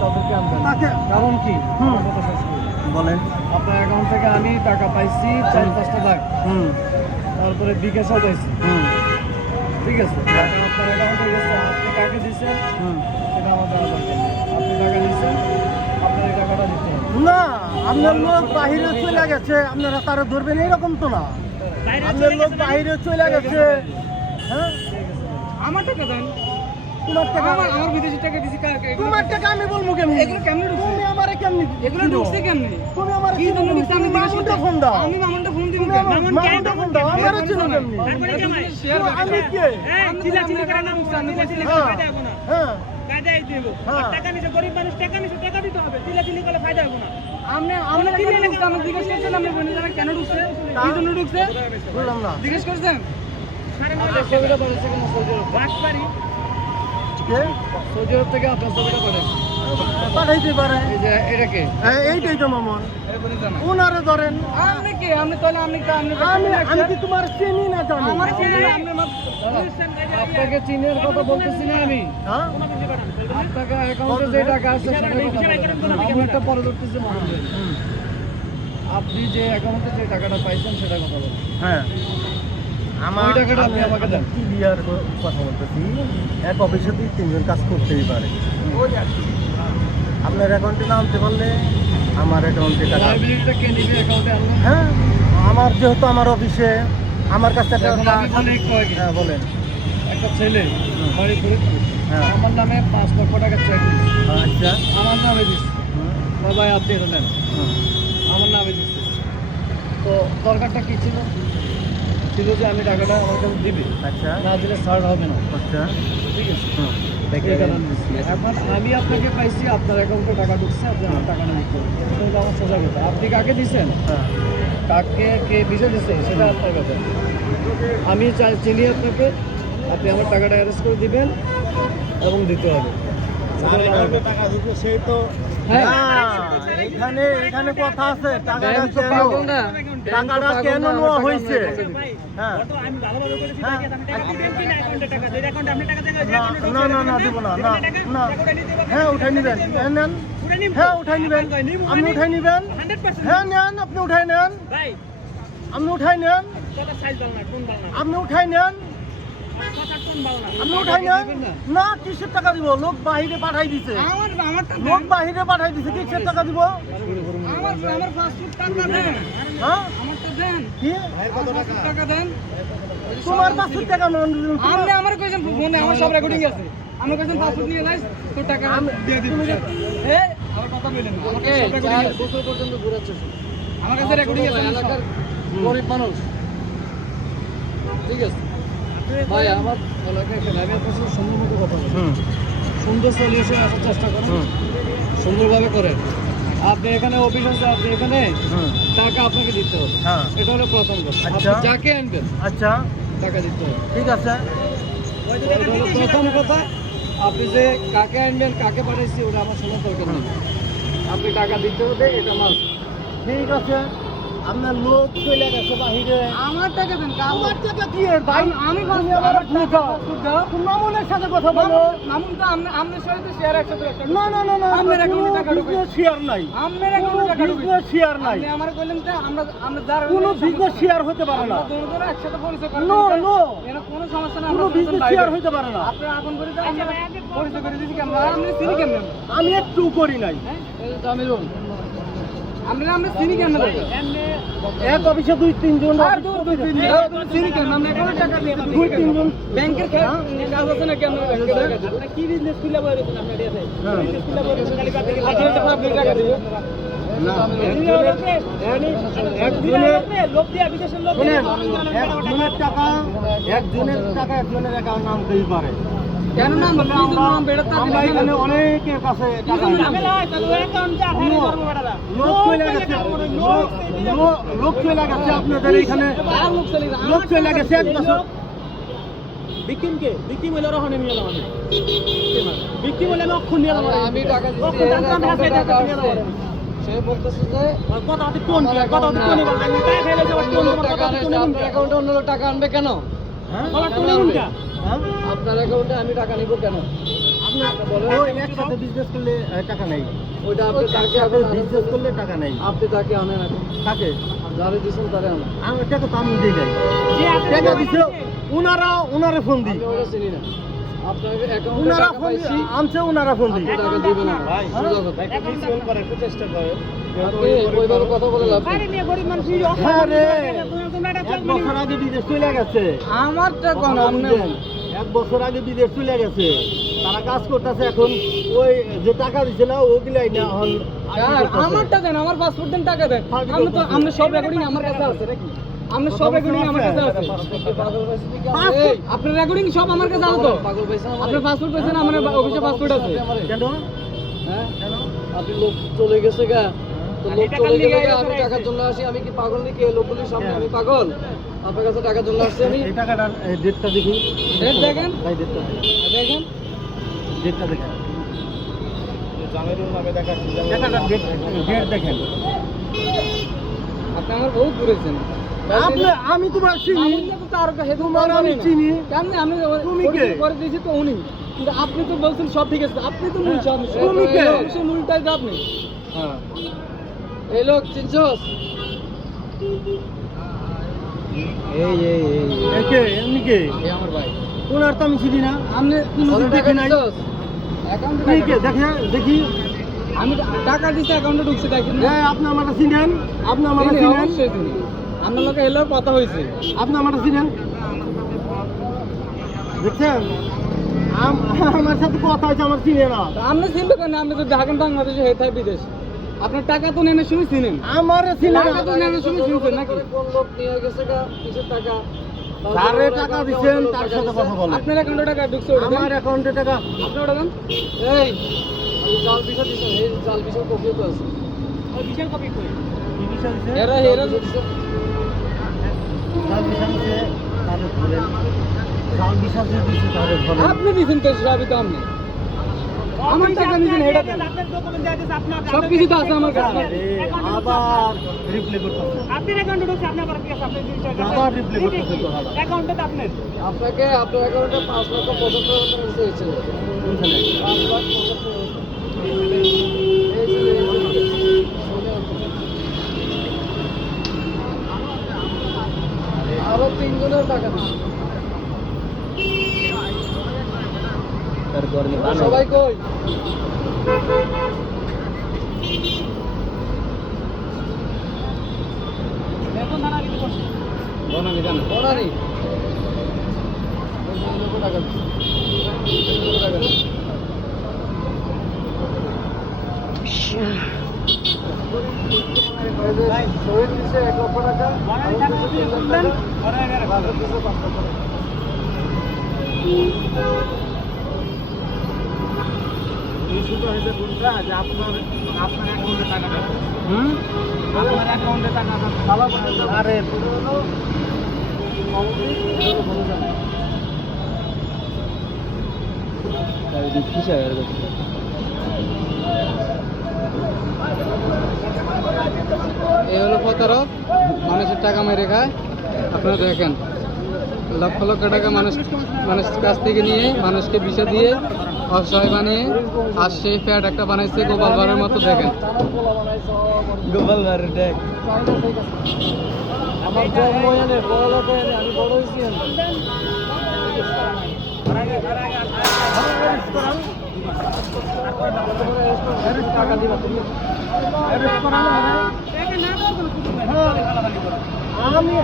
তাদেরকে আনবেন কারণ কি কথা শেষ করি। বলেন। আপনার অ্যাকাউন্ট থেকে আমি টাকা পাইছি 4-5টা লাখ, তারপরে বিকাশও পাইছি, ঠিক আছে। টাকা আপনার অ্যাকাউন্টে গেছে, আপনি কাকে দিচ্ছেন সেটা আমার জানা দরকার নেই। আপনি টাকা দিচ্ছেন, আপনার এই টাকাটা দিতে হবে। না, আপনার লোক বাহিরে চলে গেছে, আপনারা তারা ধরবেন এরকম তো না। আপনার লোক বাহিরে চলে গেছে। হ্যাঁ, আমার টাকা দেন। তোমার টাকা, আমার বিদেশি টাকা দিছি কাকে? তোমার টাকা আমি বলবো কেমনি? এগুলো কেমনে ঢুকছে? তুমি আমারে কেমনি? এগুলো ঢুকছে কেমনে? তুমি আমারে কি জন্য ঢুকছে? আমি মামুনটা ফোন দাও। আমি মামুনটা ফোন দিব তুমি কেন? মামুনটা ফোন দাও, আমারে চিনো কেমনি? তারপরে কি আমার শেয়ার আমি কে? চিলা চিলি করে না মুখছে, আমি চিলা চিলি করে ফায়দা হবে না। হ্যাঁ, ফায়দাই দেব। হ্যাঁ। টাকা নিছে গরিব মানুষ, টাকা নিছে টাকা দিতে হবে। চিলা চিলি করে ফায়দা হবে না। আমরা কি নিয়ে ঢুকছে? আমি জিজ্ঞেস করছেন আপনি বলেন জানেন কেন ঢুকছে? কি জন্য ঢুকছে? বললাম না। জিজ্ঞেস করছেন? আপনার ছবিটা পাঠাচ্ছে কেন সৌদি আরব? বাটপারি। কে? সৌদি আরব থেকে আপনার ছবিটা পাঠাচ্ছে। পাঠাইতে পারে। এই যে এটা কে? এইটাই তো মামুন। এবারে জানা। ওনারে ধরেন। আপনি কি? আপনি তাহলে আপনি আমি কি তোমার চিনি না জানি? আমার কি আপনি আপনাকে চিনের কথা বলতেছি না আমি। হ্যাঁ? আপনাকে অ্যাকাউন্টে যে টাকা আছে সেটা আমি একটা পরে ধরতেছি মামুন। আপনি যে অ্যাকাউন্টে যে টাকাটা পাইছেন সেটা কথা বলুন। হ্যাঁ। ওই টাকাটা আপনি আমাকে দেন। কি বিয়ার কথা বলতেছি, এক অফিসে 3জন কাজ করতেই পারে। আপনার অ্যাকাউন্টে না আনতে পারলে আমার অ্যাকাউন্টে টাকা। লাইবিলিটিটা কে নিবে অ্যাকাউন্টে আনলে? হ্যাঁ, আমার যেহেতু আমার অফিসে আমার কাছে একটা এখন আমি বলি একটু আগে। হ্যাঁ বলেন। একটা ছেলে বাড়ি ফরিদপুর, হ্যাঁ। আমার নামে 5 লক্ষ টাকা চেক দিচ্ছে, আচ্ছা। আমার নামে দিচ্ছে। হুম, ভাই আপনি এটা নেন, হুম, আমার নামে দিচ্ছে। তো দরকারটা কি ছিল? ছিল যে আমি টাকাটা আমার কাছে দিবে, আচ্ছা, না দিলে ছাড় হবে না, আচ্ছা। ঠিক আছে। হুম, এই কারণে দিচ্ছি। এখন আমি আপনাকে পাইছি, আপনার অ্যাকাউন্টে টাকা ঢুকছে, আপনি আমার টাকা নিয়ে দিতে হবে। এটা হলো আমার সোজা কথা। আপনি কাকে দিচ্ছেন, হ্যাঁ, কাকে কে বিষয় দিচ্ছে সেটা আপনার কথা। আমি চিনি আপনাকে, আপনি আমার টাকাটা অ্যারেঞ্জ করে দিবেন এবং দিতে হবে। টাকা দিতে সেই তো। হ্যাঁ। এখানে এখানে কথা আছে, টাকাটা ব্যাংক তো কেন, পাগল না, টাকাটা কেন নেওয়া হয়েছে? হ্যাঁ, আমি ভালোভাবে করেছি হ্যাঁ। আমি টাকা দিবেন কি না অ্যাকাউন্টে টাকা দেই অ্যাকাউন্টে আপনি টাকা দেন না না না দিব না, না না। হ্যাঁ, উঠাই নিবেন। হ্যাঁ, নেন। হ্যাঁ, উঠাই নিবেন। আপনি উঠাই নিবেন। 100% হ্যাঁ, নেন, আপনি উঠাই নেন। ভাই আপনি উঠাই নেন। কথা সাইজ দাও না কোন দাও না আপনি উঠাই নেন। কথা কোন দাও না আপনি উঠাই নেন। না, কিসের টাকা দিব? লোক বাহিরে পাঠাই দিছে। আমারটা লোক বাহিরে পাঠাই দিছে, কিসের টাকা দিব? আমার পাসপোর্ট টাকা দেন হ্যাঁ, আমারটা দেন কি? টাকা দেন তোমার 500 টাকা নন। আপনি আমার কইছেন ফোনে আমার সব রেকর্ডিং আছে আমার কইছেন পাসপোর্ট নিয়ে যাইস তো টাকা দিয়ে দিবি এই আমার কথা বলেন না ওকে 4 বছর পর্যন্ত ঘুরাচ্ছে শুধু। আমার কাছে রেকর্ডিং আছে এলাকার গরিব মানুষ, ঠিক আছে ভাই। আমার এলাকায় এখানে আমি আপনার সাথে সুন্দর মতো কথা বলি, সুন্দর সলিউশন আসার চেষ্টা করেন, সুন্দরভাবে করেন। আপনি এখানে অফিস আছে, আপনি এখানে টাকা আপনাকে দিতে হবে, হ্যাঁ, এটা হলো প্রথম কথা। আচ্ছা। আপনি যাকে আনবেন আচ্ছা, টাকা দিতে হবে, ঠিক আছে। এটা হলো প্রথম কথা। আপনি যে কাকে আনবেন কাকে পাঠাইছি ওটা আমার শোনার দরকার নেই, আপনি টাকা দিতে হবে, এটা মাস। ঠিক আছে। আপনার লোক চলে গেছে বাহিরে। আমার টাকা দেন আমার টাকা কি এর ভাই? আমি তুমি আমার বুঝাও। তুমি মামুনের সাথে কথা বলো। মামুন তো আমনের সাথে শেয়ার একসাথে না না না না, আপনার অ্যাকাউন্টে টাকা ঢুকে। বিজনেস শেয়ার নাই। আমনের কোনো অ্যাকাউন্টে টাকা ঢুকে বিজনেস শেয়ার নাই। আপনি আমার কইলেন তো আমরা যার কোনো বিজনেস শেয়ার হতে পারে না। দুজন একসাথে পরিচয় করে নো নো, এর কোনো সমস্যা না কোনো বিজনেস শেয়ার হতে পারে না। আপনি আপন করে দেন আমরা পরিচয় করে দিছি কেমন আপনি চিনি কেমন আমি একটু করি নাই। এই যে তামিলুন, আমরা চিনি কেমন এক অফিসে 2-3 জন। আর দুই চিনি কেমন আমরা কোনো টাকা দিয়ে 2-3 জন। ব্যাংকের কাজ আছে না কেমন আপনি কি বিজনেস খুলে বলেছেন আপনি এটাতে বিজনেস খুলে বলেছেন খালি বাদ থেকে আপনি টাকা দিবেন না, লোক দিয়ে বিদেশের লোক একজনের টাকা একজনের অ্যাকাউন্ট নামতেই পারে। কেন নাম নাম বেড়াতে আমরা এখানে অনেকের কাছে টাকা লোক চলে গেছে, লোক চলে গেছে আপনাদের এখানে, লোক চলে গেছে 1 বছর। বিকিমকে বিকিম হলে রহনে নিয়ে যাওয়া বিকিম হলে অক্ষণ নিয়ে যাওয়া আমি টাকা দিচ্ছি, সে বলতেছে যে কথা হতে কোন কথা হতে কোন আপনার অ্যাকাউন্টে অন্য লোক টাকা আনবে কেন? হ্যাঁ? আপনার অ্যাকাউন্টে আমি টাকা নিব কেন? আমি আপনার ওই একসাথে বিজনেস করলে টাকা নেই। ওইটা আপনি তাকে একসাথে আনেন, বিজনেস করলে টাকা নেই। আপনি তাকে আনেন এখন, কাকে? যারা দিয়েছেন তারা আনেন। আমি টাকা তো আমি দিই নাই। যে আপনার টাকা দিছে ওনারা ফোন দিই। আমি ওটা চিনি না। আপনাকে অ্যাকাউন্টে ওনারা টাকা ফোন পাইছি, আনছে, ওনারা ফোন দিই। আপনি টাকা দিবেন না। সোজা কথা। আপনি ওইভাবে কথা বলে লাভ নেই। আরে মেয়ে গরিব মানুষ হ্যাঁ রে, তোমরা এটা এক বছর আগে বিদেশ চলে গেছে। আমারটা কোন আপনি এক বছর আগে বিদেশ চলে গেছে, তারা কাজ করতেছে এখন। ওই যে টাকা দিছে না ওগুলাই না হন আমারটা দেন, আমার পাসপোর্ট দেন, টাকা দেন। আপনি তো আপনি সব রেকর্ডিং আমার কাছে আছে নাকি? আপনি সব রেকর্ডিং আমার কাছে আছে। পাগল পাইছি কি এই আপনার রেকর্ডিং সব আমার কাছে আছে তো? পাগল পাইছেন আমার? আপনার পাসপোর্ট পেয়েছেন, আমার অফিসে পাসপোর্ট আছে। কেন? হ্যাঁ? আপনি লোক চলে গেছে গা, তো লোক এটা চলে কাল গেলে লিগে আমি গেছে টাকার জন্য আসি? আমি কি পাগল নাকি? এই লোকগুলির সামনে আমি পাগল? আপনার কাছে টাকার জন্য আসছি আমি? এই টাকাটার ডেটটা দেখি। ডেট দেখেন। ভাই ডেটটা দেখেন। দেখেন ডেটটা দেখেন। টাকাটার ডেট দেখেন। আপনি আমার বহুত ঘুরেছেন। আমি তোমার চিনি, আমি তো তার কাছে তোমার আমি চিনি। কেমনে আমি তুমি কে? করে দিয়েছি তো উনি, কিন্তু আপনি তো বলছেন সব ঠিক আছে, আপনি তো মূল সব তুমি কে? অবশ্যই মূলটাই তো আপনি। হ্যাঁ। এই লোক চিনছস? একে এমনি কে? এই আমার ভাই। ওনার তো আমি চিনি না। আপনি কোনোদিন ওরে টাকা দেখি নাই। দিছস? অ্যাকাউন্টে তুমি কে? টাকা দেখে দেখি। আমি টাকা দিতে অ্যাকাউন্টে ঢুকছে, দেখেন না? হ্যাঁ, আপনি আমার চিনেন? আপনি আমার চিনি, চিনেন? অবশ্যই চিনি। আপনার লোকে এলো কথা হয়েছে। আপনি আমার চিনেন? দেখছেন, আমার সাথে কথা হয়েছে, আমার চিনে না। তো আপনি চিনবে কেন? আপনি তো ঢাকেন বাংলাদেশে হয়ে থাকে বিদেশ। আপনার টাকা তো নেনের সময় চিনেন। আমার চিনে না। টাকা তো নেনের সময় চিনছেন নাকি? কোন লোক নিয়ে গেছে গা কিসের টাকা? যারে টাকা দিচ্ছেন তার সাথে কথা বলেন। আপনার অ্যাকাউন্টে টাকা ঢুকছে, ওটা দেন। আমার অ্যাকাউন্টে টাকা। আপনি ওটা দেন। এই আমি জাল বিষয় দিছেন, এই জাল বিষয় কপিও তো আছে। ওই বিশাল কপি কই? কি বিষয় দিছে? এরা এরা জাল বিষয় দিছে, তাদের ধরেন। জাল বিষয় যে দিছে তাদের ধরেন। আপনি দিয়েছেন তো, সবই তো আপনি। আমার টাকা নিয়েছেন, এটা দেন। সব কিছু তো আছে আমার কাছে। আরে, আবার রিপ্লে করতেছে। আপনার অ্যাকাউন্টে ঢুকছে, আপনার আবার কি আছে? আপনি জিনিসটা আবার রিপ্লে করতেছে তো আবার। অ্যাকাউন্টে তো আপনার। আপনাকে আপনার অ্যাকাউন্টে 5,75,000 টাকা দিয়েছে। কোনখানে? 5,75,000 এই যে আরো 3 জনের টাকা দিচ্ছে। সবাই কই? এখন দাঁড়া দিতে বসে। বনানি। ওই যে লোক টাকা দিচ্ছে। লোক টাকা দিচ্ছে। শহীদ দিচ্ছে 1 লক্ষ টাকা, বনানি আরো টাকা দিচ্ছে দিয়ে 3 লাখ তুললেন। টাকা, বাকি দিচ্ছে 5 লক্ষ টাকা। ইস্যুটা হয়েছে কোনটা? যে আপনার অ্যাকাউন্টে টাকা দেবেন। হুম? আপনার অ্যাকাউন্টে টাকা দেবেন। আরে এই হলো প্রতারক, মানুষের টাকা মেরে খায়। আপনারা দেখেন, লক্ষ লক্ষ টাকা মানুষের কাছ থেকে নিয়ে মানুষকে বিষে দিয়ে অসহায় বানিয়ে আর সেই ফ্যাট একটা বানাইছে গোপাল ভাড়ের মতো। দেখেন গোপাল ভাড়ের দেখ, আমার জন্ম এনে বড় লোক এনে আমি বড় হয়েছি টাকা দিবা তুমি। আমি